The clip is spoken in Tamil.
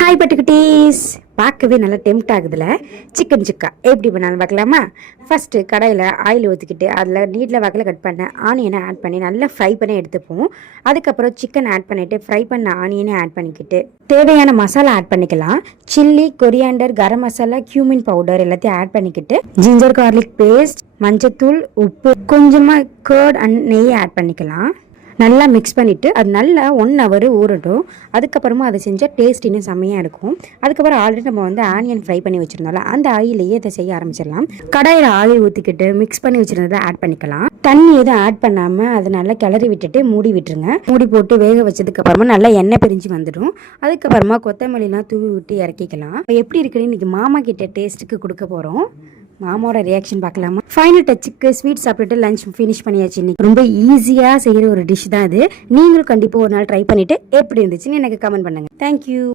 ஹாய் பட்டுக்குட்டீஸ், பார்க்கவே நல்லா டெம்ட் ஆகுதுல. சிக்கன் சுக்கா எப்படி பண்ணாலும் பார்க்கலாமா? ஃபஸ்ட்டு கடாயில் ஆயில் ஊற்றிக்கிட்டு அதில் நீட்டில் வகையில் கட் பண்ண ஆனியனை ஆட் பண்ணி நல்லா ஃப்ரை பண்ணி எடுத்துப்போம். அதுக்கப்புறம் சிக்கன் ஆட் பண்ணிவிட்டு ஃப்ரை பண்ண ஆனியனை ஆட் பண்ணிக்கிட்டு தேவையான மசாலா ஆட் பண்ணிக்கலாம். Chilli, coriander, garam masala, cumin powder எல்லாத்தையும் ஆட் பண்ணிக்கிட்டு ஜிஞ்சர் கார்லிக் பேஸ்ட், மஞ்சத்தூள், உப்பு, கொஞ்சமாக கர்ட் அண்ட் நெய் ஆட் பண்ணிக்கலாம். நல்லா மிக்ஸ் பண்ணிவிட்டு அது நல்லா 1 hour ஊறட்டும். அதுக்கப்புறமா அதை செஞ்சால் டேஸ்ட் இன்னும் செம்மையாக இருக்கும். அதுக்கப்புறம் ஆல்ரெடி நம்ம ஆனியன் ஃப்ரை பண்ணி வச்சுருந்தோம்ல, அந்த ஆயிலையே இதை செய்ய ஆரம்பிச்சிடலாம். கடாயில் ஆயில் ஊற்றிக்கிட்டு மிக்ஸ் பண்ணி வச்சுருந்ததை ஆட் பண்ணிக்கலாம். தண்ணி எதுவும் ஆட் பண்ணாமல் அதை நல்லா கிளறி விட்டுட்டு மூடி விட்டுருங்க. மூடி போட்டு வேக வச்சதுக்கப்புறமா நல்லா எண்ணெய் பிரிஞ்சு வந்துடும். அதுக்கப்புறமா கொத்தமல்லிலாம் தூவி விட்டு இறக்கிக்கலாம். எப்படி இருக்குன்னு இன்றைக்கி மாமா கிட்ட டேஸ்ட்டுக்கு கொடுக்க போகிறோம். மாமாவோட ரியாக்ஷன் பார்க்கலாமா? ஃபைனல் டச்சுக்கு ஸ்வீட் சாப்பிட்டுட்டு லஞ்ச் ஃபினிஷ் பண்ணியாச்சு. இன்னைக்கு ரொம்ப ஈஸியாக செய்கிற ஒரு டிஷ் தான் அது. நீங்களும் கண்டிப்பாக ஒரு நாள் ட்ரை பண்ணிவிட்டு எப்படி இருந்துச்சுன்னு எனக்கு கமெண்ட் பண்ணுங்கள். தேங்க்யூ.